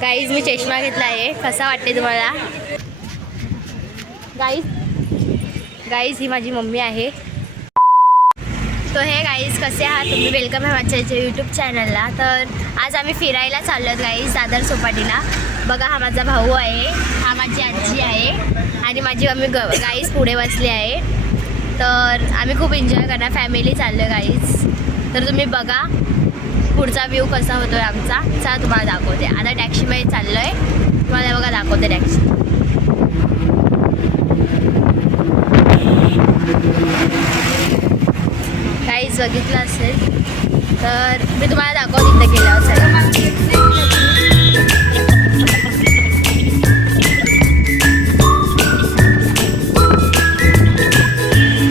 Guys मी चष्मा घेतला आहे, कसा वाटते तुम्हाला? गाईज ही माझी मम्मी आहे. तो हे गाईज कसे आहात तुम्ही? वेलकम आहे माझ्या यूट्यूब चॅनलला. तर आज आम्ही फिरायला चाललो आहोत गाईज दादर चौपाटीला. बघा हा माझा भाऊ आहे, हा माझी आजी आहे आणि माझी मम्मी गाईज पुढे बसली आहे. तर आम्ही खूप एन्जॉय करणार, फॅमिली चाललो आहे गाईज. तर तुम्ही बघा पुढचा व्ह्यू कसा होतो आहे आमचा. चला तुम्हाला दाखवते. आता टॅक्सीमध्ये चाललो आहे, तुम्हाला बघा दाखवते टॅक्सी. काहीच बघितलं असेल तर मी तुम्हाला दाखवते इथं गेल्यावर.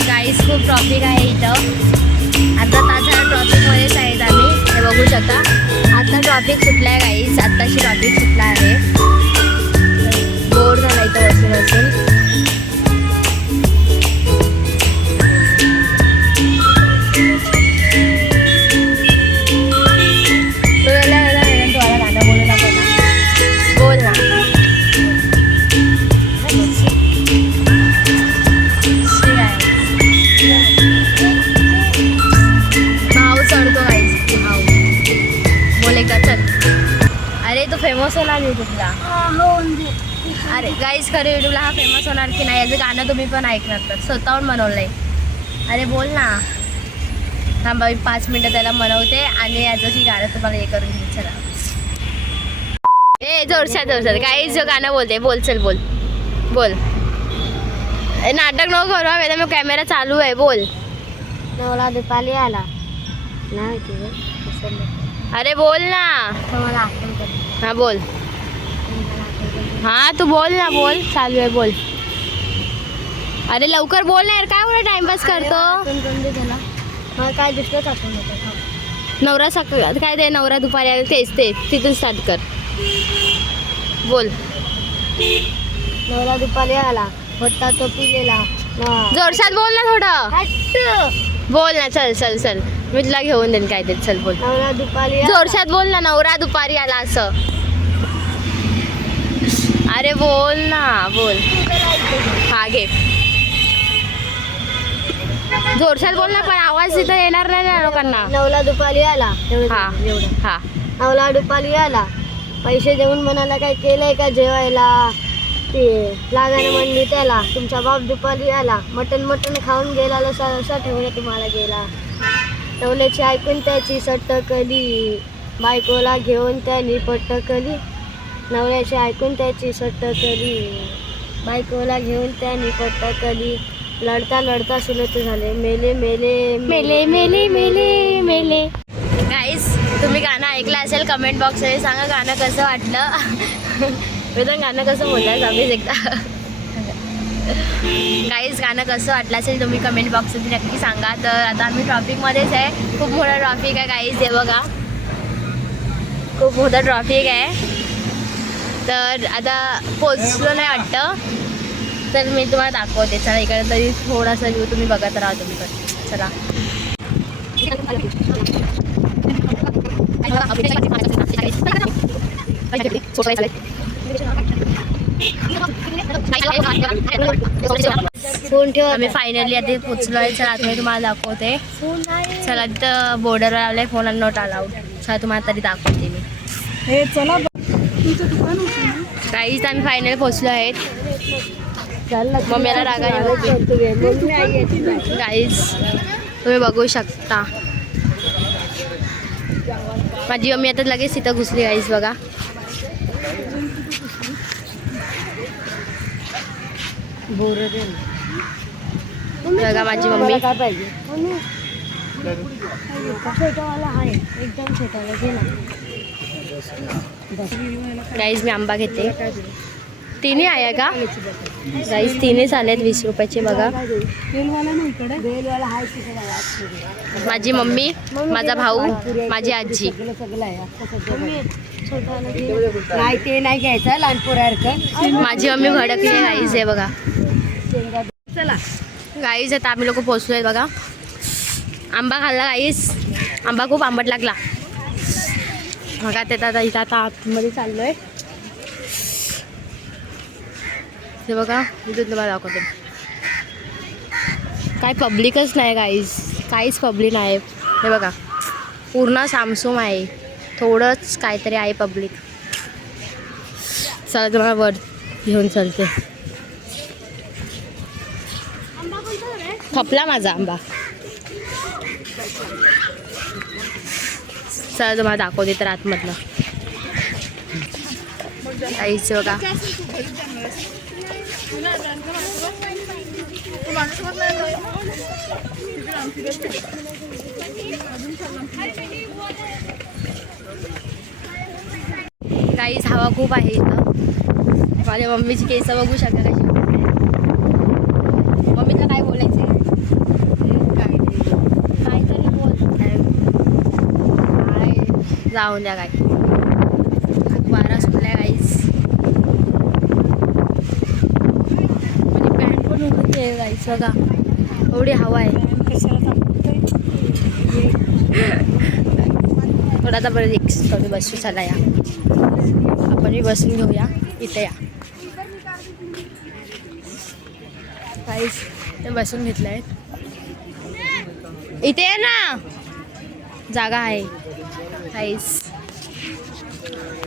गाईज खूप ट्रॉफिक आहे इथं. आता तास ट्रॉफिकमध्येच आहेत आम्ही, हे बघू शकता. आता ट्रॉफिक सुटलं आहे गाईज, आत्ताशी ट्रॉफिक सुटला आहे. बोर झाला इथं बसून बसून. फेमस होणार यूट्यूबला. अरे गाईज खरं यूट्यूबला हा फेमस होणार की नाही याचं गाणं तुम्ही पण ऐकणार तर स्वतःहून बनवलंय. अरे बोल ना. थांबा मी 5 मिनटं त्याला बनवते आणि याचं की गाणं तुम्हाला हे करून घेऊ. चला ए जोरशात गाईज जो गाणं बोलते. बोल चल बोल बोल. नाटक नको करू हा, मी कॅमेरा चालू आहे. बोल. नवला दुपाली आला नाही. अरे बोल ना. हाँ बोल. हाँ तू बोल ना. बोल चालू आहे बोल. अरे लवकर बोल ना यार, काय एवढा टाइमपास करतो? काय दुसरंच आपण नवरा सकाळ काय ते नवरा दुपारी आले तेच तिथून स्टार्ट कर. बोल. नवरा दुपारी आला, होता तो पिलेला. जोरशात बोल ना थोडं. बोल ना. चल चल चल मी तुला घेऊन देईन काय ते. चल बोल. नवरा दुपारी जोरशात बोल ना. नवरा दुपारी आला असं. अरे बोल ना. बोल. हा घे. जोरशात बोल ना, पण आवाज तिथं येणार नाही ना लोकांना. नवला दुपारी आला. हा हा. नवला दुपारी आला, पैसे देऊन म्हणाला काय केलंय का जेवायला. ते लागायला म्हणली त्याला, तुमचा बाप दुपारी आला, मटण खाऊन गेला. असा ठेवलं तुम्हाला गेला. नवल्याची ऐकून त्याची सट्टकली, बायकोला घेऊन त्यानी पट्टकली. नवल्याची ऐकून त्याची सट्टकली, बायकोला घेऊन त्यानी पट्टकली. लढता लढता सुलत झाले, मेले मेले मेले मेले मेले मेले. गाईस तुम्ही गाणं ऐकलं असेल, कमेंट बॉक्समध्ये सांगा गाणं कसं वाटलं. मी तर गाणं कसं बोललाय आम्हीच एकदा. गाईज गाणं कसं वाटलं असेल तुम्ही कमेंट बॉक्समध्ये नक्की सांगा. तर आता आम्ही ट्रॉफिकमध्येच आहे, खूप मोठा ट्रॉफिक आहे गाईज. हे बघा खूप मोठा ट्रॉफिक आहे. तर आता पोचलो नाही वाटतं, तर मी तुम्हाला दाखवते. चला इकडे तरी थोडासा व्ह्यू तुम्ही बघत राहा तुम्ही पण. चला आम्ही फायनली आता पोचलो आहे. चला आता मी तुम्हाला दाखवते. चला तिथं बॉर्डरवर लावलंय फोन आणि नोट अलाउड. चला तुम्हाला तरी दाखवते मी. काहीच आम्ही फायनली पोचलो आहेत. मम्मीला रागाने गाईज तुम्ही बघू शकता. माझी मम्मी आता लगेच तिथं घुसली गाईज. बघा बघा माझी मम्मी. काय पाहिजे? छोटावाला आहे एकदम छोटावाला. गाईज मी आंबा घेते. तिन्ही आहे का गाईज? तिन्हीच आलेत 20 रुपयाचे. बघा माझी मम्मी, माझा भाऊ, माझी आजी. नाही ते नाही घ्यायचं लहान पोरासारखं. माझी मम्मी भडकली गाईज. आहे बघा. चला गाईज आता आम्ही लोक पोचलोय. बघा आंबा खाल्ला गाईज. आंबा खूप आंबट लागला. बघा ते आता इथं आता आतमध्ये चाललोय. ते बघा इथून तुम्हाला दाखवते. काय पब्लिकच नाही गाईज, काहीच पब्लिक नाही. हे बघा पूर्ण सामसूम आहे, थोडंच काहीतरी आहे पब्लिक. चला तुम्हाला वर घेऊन चलते. खपला माझा आंबा. चला तुम्हाला दाखवते तर आतमधलं काहीच बघा. काहीच हवा खूप आहे इथं. माझ्या मम्मीची केस बघू शकता कशी. मम्मीला काय बोलायचं आहे? काहीतरी बोल. जाऊन द्या काय. वारा सुटलाय गाईस. म्हणजे पॅन्ट पण उघडते गाईस बघा. एवढी हवा आहे. थोडा आता बरं एक कमी बसू. चला या आपण बसून घेऊया. इथे या गाईस. ते बसून घेतलं आहे. इथे या ना, जागा आहे गाईस.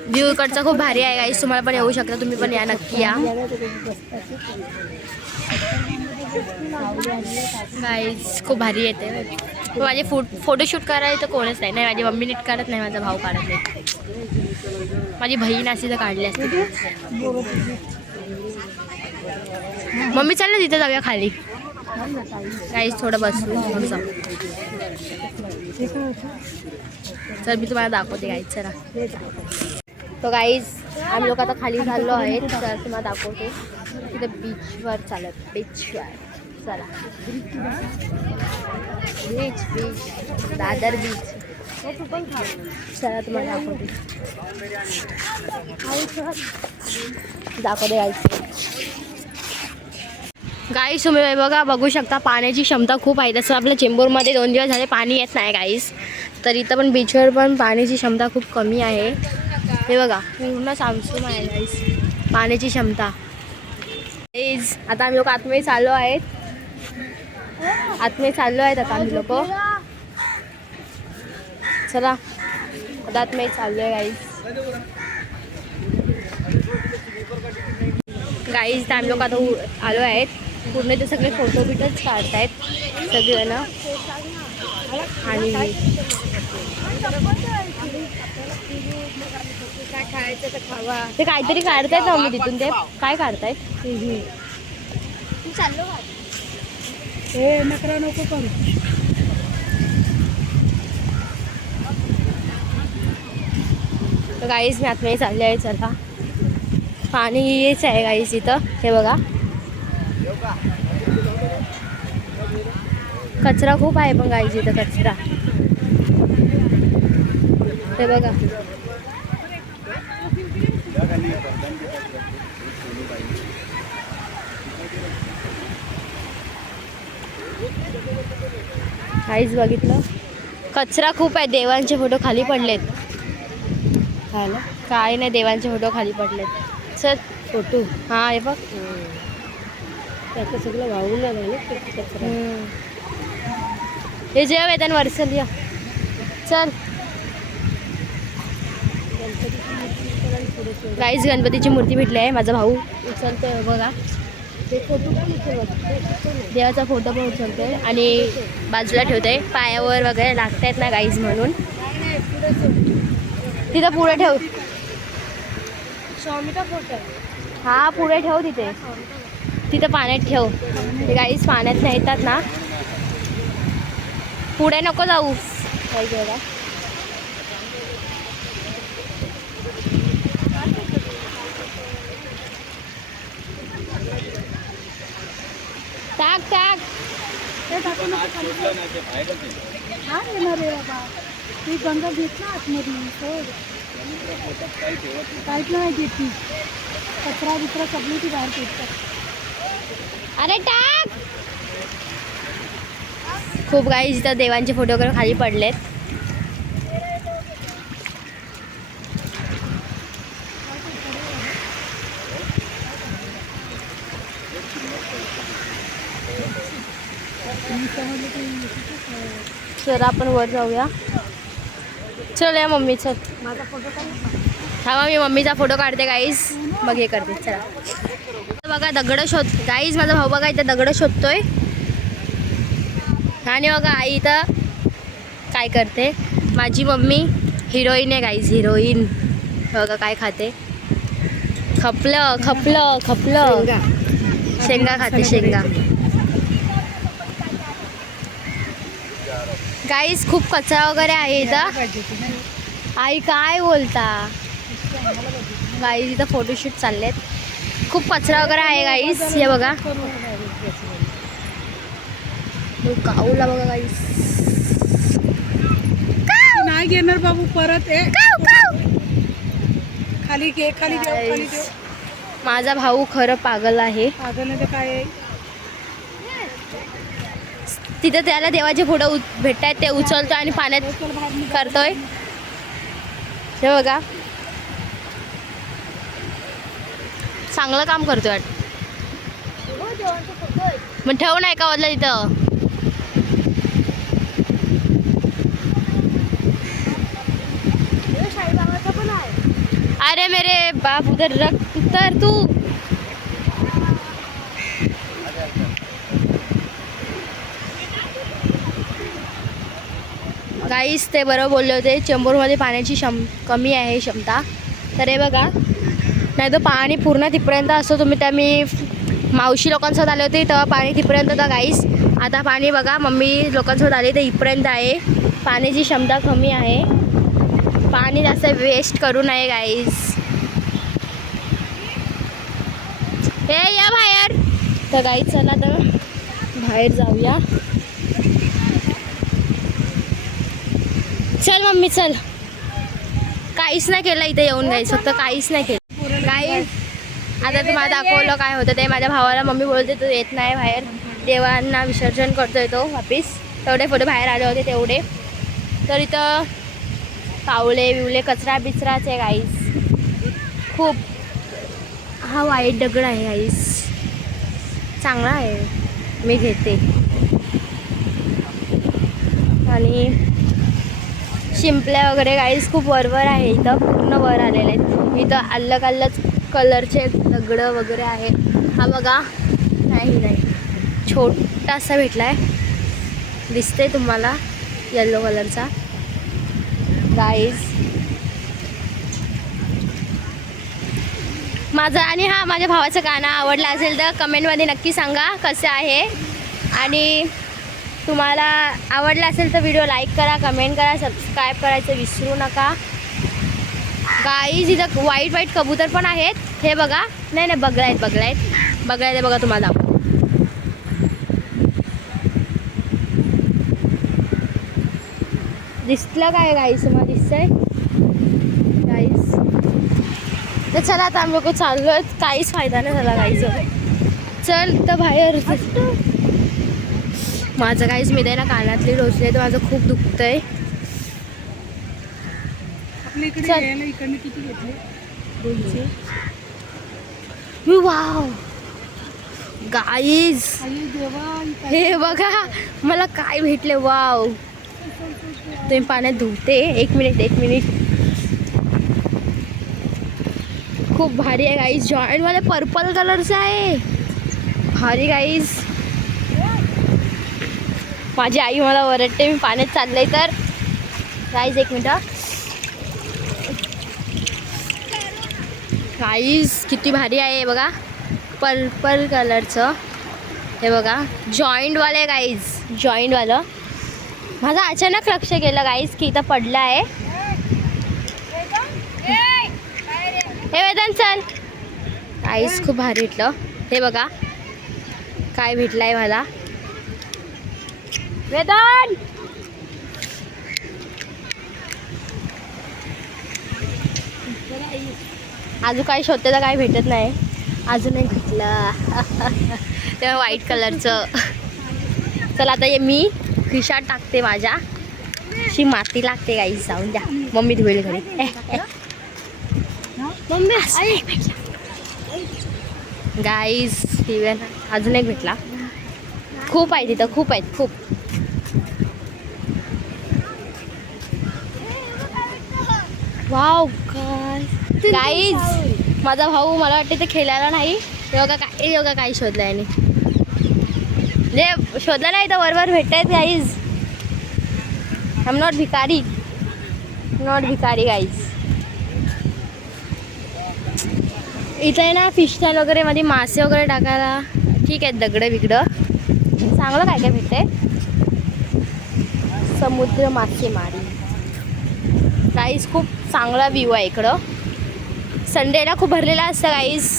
व्ह्यू इकडचा खूप भारी आहे गाईस. तुम्हाला पण येऊ शकता, तुम्ही पण या, नक्की या गाईस. खूप भारी येते. माझे फोटोशूट करायला तर कोणच नाही. माझी मम्मी नीट काढत नाही, माझा भाऊ काढत नाही. माझी बहीण अशी तर काढली असते. मम्मी चाल ना तिथे जाऊया खाली गाईस. थोडं बसू मग जाऊ. चल मी तुम्हाला दाखवते गाईस. चला तो गाईज आम्ही लोक आता खाली झालो आहेत. तर तुम्हाला दाखवते तिथे बीचवर चालत. बीचवर चला. Beach Dadar beach. चला तुम्हाला दाखवते गाईस. गाईस तुम्ही बघा, बघू शकता पाण्याची क्षमता खूप आहे. तसं आपल्या चेंबूरमध्ये 2 दिवस झाले पाणी येत नाही गाईस. तर इथं पण बीचवर पण पाण्याची क्षमता खूप कमी आहे. हे बघा पूर्ण सामसूम आहे गाईस पाण्याची क्षमता. आता आम्ही लोक आतमध्ये चाललो आहेत. आता आम्ही लोक. चला आता आतमध्ये चाललो आहे गाईस. गाईस तर आम्ही लोक आता आलो आहेत. पूर्ण ते सगळे फोटो बिटोच काढतायत सगळेजण. आणि खायचं तर खावा. ते काहीतरी काढतायत ना मी तिथून. ते काय काढतायत? चाललो हे नकरा नको करू. तर गाईस मी आतमध्ये चालले आहे. चला पाणी हेच आहे गाईस इथं. हे बघा कचरा खूप आहे पण गाईस इथं कचरा. हे बघा काहीच बघितलं कचरा खूप आहे. देवांचे फोटो खाली पडलेत. काय नाही, देवांचे फोटो खाली पडलेत. चल फोटो. हा हे बघ त्याचं सगळं वाहून लागलं. हे जेव येतात वर्षल या. चल गाईस गणपतीची मूर्ती भेटली आहे. माझा भाऊ उचलतोय बघा. देवाचा फोटो पण उचलतोय आणि बाजूला ठेवतोय. पायावर वगैरे लागतायत ना गाईस म्हणून. तिथं पुढे ठेव. स्वामीचा फोटो. हा पुढे ठेव तिथे. तिथं पाण्यात ठेव. ते गाईस पाण्यात नाही येतात ना. पुढे नको जाऊ. काही बघा टाक टाक. हा येणार आहे बाबा. ती गंगा घेत ना आतमध्ये. काहीच नाही घेत ती. कचरा बिचरा सगळी ती बाहेर फेकतात. अरे टाक. खूप गाईस इथं देवांचे फोटो वगैरे खाली पडलेत. चला आपण वर जाऊया. चल या मम्मी चल. माझा फोटो काढ. थांबा मी मम्मीचा फोटो काढते गाईज, मग हे करते. चला बघा दगड गाईज माझा भाऊ बघा इथं दगड शोधतोय. आणि बघा आई इथं काय करते. माझी मम्मी हिरोईन आहे गाईज, हिरोईन. बघा काय खाते. खपलं खपलं खपलं. शेंगा खाते शेंगा. गाईज खूप कचरा वगैरे आहे इथं. आई काय बोलता. गाईज इथं फोटोशूट चाललेत. खूप कचरा वगैरे आहे गाईज. हे बघा काऊला बघा गाईज. नाही घेणार बाबू परत. खाली घे खाली घे खाली घे. माझा भाऊ खरं पागल आहे. पागल नाही तर काय आहे. तिथं त्याला देवाचे फोटो भेटतायत ते उचलतोय आणि पाण्यात करतोय. हे बघा चांगलं काम करतोय वाटतं. मग ठेवू नाही का वदला तिथं. अरे मेरे बाप उधर रख उतर तू. गाईस ते बरोबर बोलले होते. चेंबूरमध्ये पाण्याची कमी आहे क्षमता. तर हे बघा नाही तर पाणी पूर्ण तिथपर्यंत असतो. तुम्ही त्या मी मावशी लोकांसोबत आले होते तेव्हा पाणी तिथपर्यंत होतं गाईस. आता पाणी बघा मम्मी लोकांसोबत आले तर इथपर्यंत आहे. पाण्याची क्षमता कमी आहे. पाणी जास्त वेस्ट करू नये गाईस. हे या बाहेर. तर गाईस चला तर बाहेर जाऊया. चल मम्मी चल. काहीच नाही केलं इथे येऊन गाईस. फक्त काहीच नाही केलं गाईस. आता तुम्हाला दाखवलं काय होतं ते. माझ्या भावाला मम्मी बोलते तू येत नाही बाहेर. देवांना विसर्जन करतोय तो वापिस. तेवढे फोटो बाहेर आले होते तेवढे. तर इथं कावळे बिवळे कचरा बिचराच आहे गाईस खूप. हा वाईट दगड आहे गाईस. चांगला आहे मी घेते. आणि शिंपल्या वगैरे गाईस खूप वरवर आहे. इथं पूर्ण वर आलेले आहेत. इथं अलग अलग कलरचे दगड वगैरे आहेत. हा बघा नाही छोटासा भेटला आहे. दिसते तुम्हाला येल्लो कलरचा गाईस. माझं आणि हा माझ्या भावाचं गाणं आवडलं असेल तर कमेंटमध्ये नक्की सांगा कसं आहे. आणि तुम्हाला आवडलं असेल तर व्हिडिओ लाईक करा, कमेंट करा, सबस्क्राईब करायचं विसरू नका गाईज. इथं वाईट वाईट कबूतर पण आहेत. हे बघा नाही बगळा आहेत बघा तुम्हाला. दिसलं काय गाईस. मग दिसतंय गाईस. तर चला आता आम्ही लोक चाललो. काहीच फायदा नाही झाला गाईच. चल तर बाहेर. माझं काहीच मी ना कानातली टोचले तर माझं खूप दुखतंय. वाव गाईज हे बघा मला काय भेटले. वाव तुम्ही पाण्यात धुते. एक मिनिट खूप भारी आहे गाईज. जॉईंट वाले पर्पल कलरचं आहे. भारी गाईज. माझी आई मला ओरडते मी पाण्यात चाललंय तर. गाईज एक मिनिट. गाईज किती भारी आहे बघा पर्पल कलरचं. हे बघा जॉईंटवाले गाईज. जॉईंटवालं. माझं अचानक लक्ष गेलं गाईज की इथं पडलं आहे. हे वेदांत चल. गाईज खूप भारी भेटलं. हे बघा काय भेटलं आहे मला. वेदांत अजून काय शोधते तर काय भेटत नाही. अजून एक भेटलं तेव्हा व्हाईट कलरचं. चला आता हे मी खिशात टाकते. माझ्या अशी माती लागते गाईस. जाऊन द्या मम्मी धुवेल घरी. मम्मी गाईस अजून एक भेटला. खूप आहे तिथं, खूप आहेत खूप. वाव गाईज, माझा भाऊ मला वाटते ते खेळायला नाही. योगा काय शोधलं याने, म्हणजे शोधलं नाही तर वरवर भेटतायत गाईज. आय एम नॉट भिकारी, नॉट भिकारी गाईज. इथं आहे ना फिश टँक वगैरे मध्ये मासे वगैरे टाकायला ठीक आहेत, दगडं बिगडं चांगलं काय काय भेटतंय. समुद्र मासेमारी गाईज, खूप चांगला व्ह्यू आहे इकडं. संडेला खूप भरलेला असतं गाईज.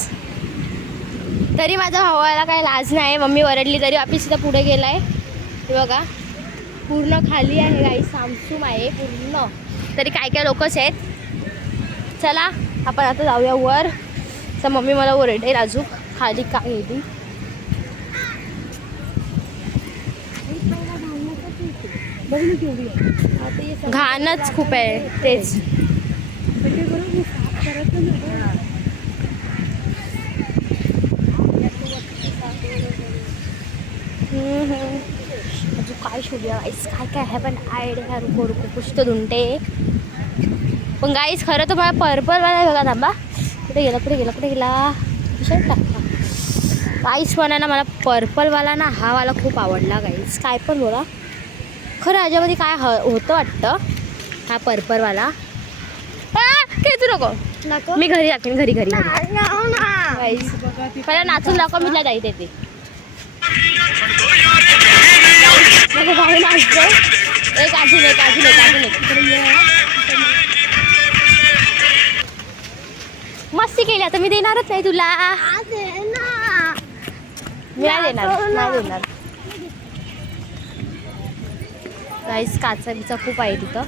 तरी माझ्या भावाला काय लाज नाही, मम्मी वरडली तरी वापिस इथं पुढे गेलाय. हे बघा पूर्ण खाली आहे गाईज, सामसूम आहे पूर्ण. तरी काय काय लोकच आहेत. चला आपण आता जाऊया वर. तर मम्मी मला ओरडेल अजून खाली काय येते. घाणच खूप आहे तेच. अजून काय शोधूया गाईस, काय काय आहे पण आयडिया. रुको रुको कुछ तो ढूंढते. पण गाईस खरं तर मला पर्पल वाला बघा. थांबा, कुठे गेला विषय टाकला गाईस. पण आहे ना मला पर्पलवाला ना हा वाला खूप आवडला गाईस. काय पण बोला, खरं ह्याच्यामध्ये काय होतं वाटतं. हा पर्पलवाला खेचू नको, मी घरी टाकेन. घरी गाईस पहिला नाचून दाखव, मी जाईत येते. नाचतो एक अजून मस्ती केली. आता मी देणारच नाही तुला, मी नाही देणार. गाईस काचा बिचा खूप आहे तिथं.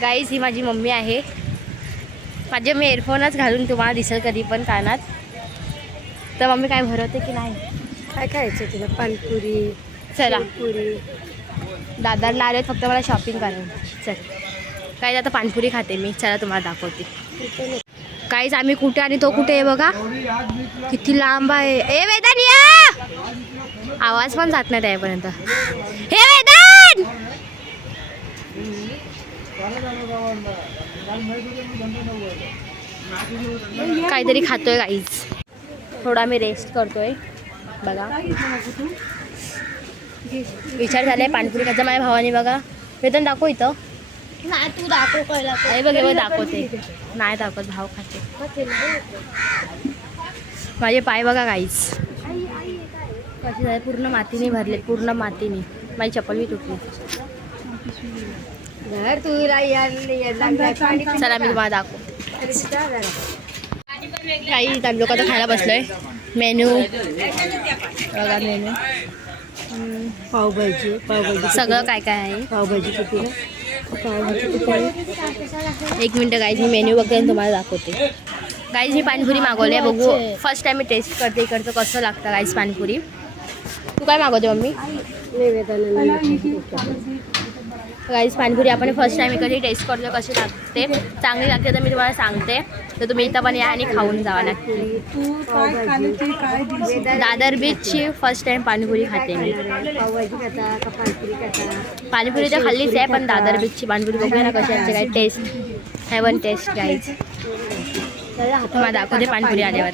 गाईस ही माझी मम्मी आहे. माझे मी एअरफोनच घालून तुम्हाला दिसेल कधी पण कानात. तर मम्मी काय भरवते की नाही. काय खायचं तुला? पाणीपुरी, चला पुरी. दादाला आले फक्त मला शॉपिंग करायला. चल काय आता पाणीपुरी खाते मी. चला तुम्हाला दाखवते. काहीच आम्ही कुठे आणि तो कुठे आहे बघा, किती लांब आहे. ए वेदान या, आवाज पण जात नाही त्यापर्यंत. हे वेदान काहीतरी खातोय गाईज. थोडा मी रेस्ट करतोय बघा. विचार झालाय पाणीपुरी खायचा माझ्या भावाने. बघा वेदन दाखव इथं. नाही तू दाखव पहिला. आई बघ दाखवते. नाही दाखवत, भाव खाते. माझे पाय बघा गाईज कसे झाले, पूर्ण मातीने भरले, पूर्ण मातीने. माझी चप्पल बी तुटली. चला मी तुम्हाला दाखवते. काही आम्ही लोक आता खायला बसलोय. मेनू बघा, मेनू पावभाजी सगळं काय काय आहे. पावभाजी किती? एक मिनटं गाईज, मी मेन्यू बघते आणि तुम्हाला दाखवते. गाईज मी पाणीपुरी मागवली आहे, बघू. फर्स्ट टाइम मी टेस्ट करते इकडचं कसं लागतं गाईज पाणीपुरी. तू काय मागवते मम्मी? गाईज पाणीपुरी आपण फर्स्ट टाइम इकडे टेस्ट करतो कशी लागते. चांगली लागते तर मी तुम्हाला सांगते. तर तुम्ही इथं पण या आणि खाऊन जावा नक्की. दादर बीचची फर्स्ट टाइम पाणीपुरी खाते मी. पाणीपुरी तर खाल्लीच आहे, पण दादर बीचची पाणीपुरी बघूया ना कशी असते. काय टेस्ट, हेवन टेस्ट गाईज. तुम्हाला दाखवते पाणीपुरी आल्यावर.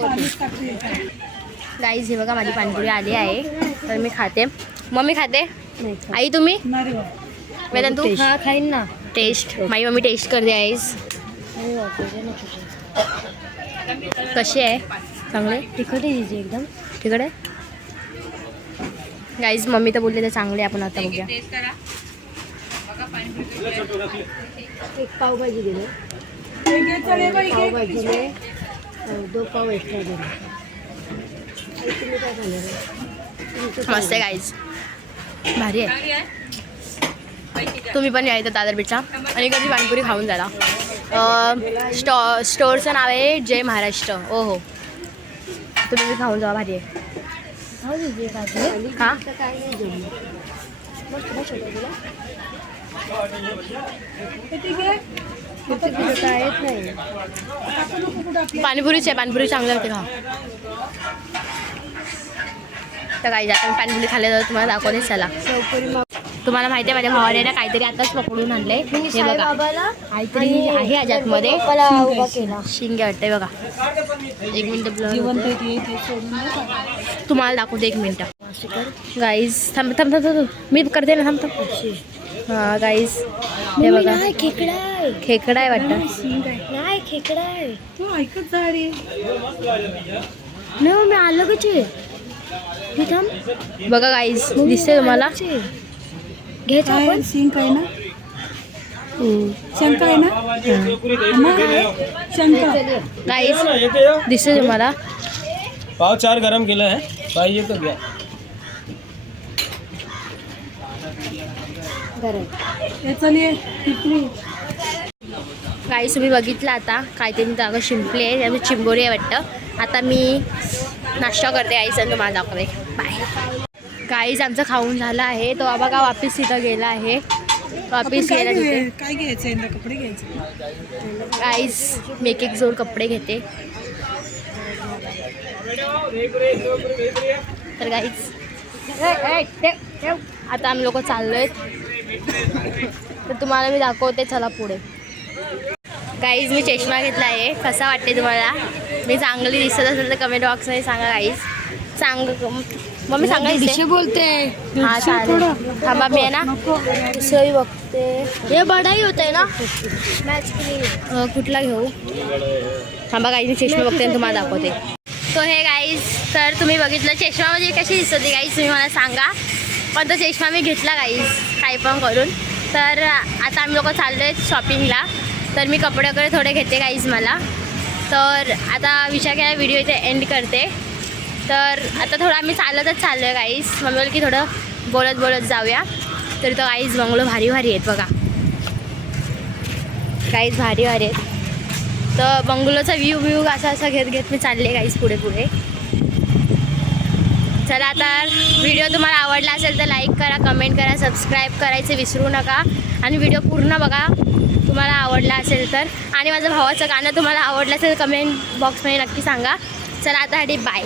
गाईज हे बघा माझी पाणीपुरी आली आहे, तर मी खाते. मम्मी खाते. आई तुम्ही? वेदन तू? हा खाईन ना. टेस्ट माझी मम्मी टेस्ट करते आईज. कशी आहे? चांगले? तिखट आहे तिची एकदम. तिखट आहे गाईज. मम्मी तर बोलले तर चांगले. आपण आता बघूया. एक पावभाजी दिले, पावभाजीले 2 पाव एक्स्ट्रा दिले. तुम्ही काय खाल्लं? मस्त आहे गाईज, भारी आहे. तुम्ही पण या इथं दादर बीचला आणि कधी पाणीपुरी खाऊन जायला. स्टोअरचं नाव आहे जय महाराष्ट्र. ओ हो, तुम्ही बी खाऊन जावा, भारी आहे. हां काय नाही जेवण. पाणीपुरीच आहे, पाणीपुरी चांगली होते. खा तर काही आता मी पाणीपुरी खाल्ले तर तुम्हाला दाखवते चला. तुम्हाला माहिती आहे माझ्या भावाने ना काहीतरी आताच पकडून आणलंय. हे बघा बाबाला काहीतरी आहे याच्यातमध्ये उभा केला. शिंगे वाटते बघा. एक मिनिट जिवंत आहे ते सोडून नाही का? तुम्हाला दाखवते एक मिनिट. गाईज थांब थांब थांब थांब मी करते ना थांब थांब. हां गाईज हे बघा खेकडा आहे. खेकडा आहे वाटतं. शिंग आहे. नाही खेकडा आहे. तू ऐकत जा रे. नाही मी आलो कचे बघा गाईज दिसते तुम्हाला. घ्यायचं काय आपण. शिंग आहे ना? शंका आहे ना? मग शंका. गाईज दिसते तुम्हाला. पाव 4 गरम केलं है पाहिजे तो घ्या. याचा लिहे टिपणी. गाईज तुम्ही बघितलं आता काहीतरी जागा शिंपली आहे त्यामुळे चिंबोरी आहे वाटतं. आता मी नाश्ता करते गाईज आणि तुम्हाला दाखवते. बाय. गाईज आमचं खाऊन झालं आहे. तो बघा वापिस तिथं गेला आहे. वापिस काय गेला तिथे. काय घ्यायचं आहे? कपडे घ्यायचे. गाईज मी एक एक जोड कपडे घेते. तर गाईज आता आम्ही लोक चाललोय तर तुम्हाला मी दाखवते चला पुढे. गाईज मी चष्मा घेतला आहे. कसा वाटते तुम्हाला? मी चांगली दिसत असेल तर कमेंट बॉक्समध्ये सांगा गाईज. मम्मी सांगायचे बोलते. हा चालेल. थांबा मी आहे ना दुसरंही बघते. हे बडाई होते ना. मॅच कुठला घेऊ? थांबा गाईज मी चष्मा बघते आणि तुम्हाला दाखवते. तो हे गाईज तर तुम्ही बघितलं चष्मा म्हणजे कशी दिसत होती गाईज तुम्ही मला सांगा. पण तो चष्मा मी घेतला गाईज काही पण करून. तर आता आम्ही लोक चाललो आहेत शॉपिंगला. तर मी कपडे वगैरे थोडे घेते गाईज मला. तर आता विचार केला व्हिडिओ इथे एंड करते. तर आता थोडं आम्ही चालतच चाललो आहे गाईज. मम्मी बोलली की थोडं बोलत बोलत जाऊया. तर तो गाईज बंगलो भारी भारी आहेत बघा. गाईज भारी भारी आहेत. तर बंगलोचा व्ह्यू असा घेत घेत मी चालले गाईज पुढे पुढे. चला आता व्हिडिओ तुम्हाला आवडला असेल तर लाईक करा, कमेंट करा, सबस्क्राईब करायचं विसरू नका. आणि व्हिडिओ पूर्ण बघा तुम्हाला आवडला असेल तर. आणि माझं भावाचं गाणं तुम्हाला आवडलं असेल तर कमेंट बॉक्समध्ये नक्की सांगा. चला आता बाय.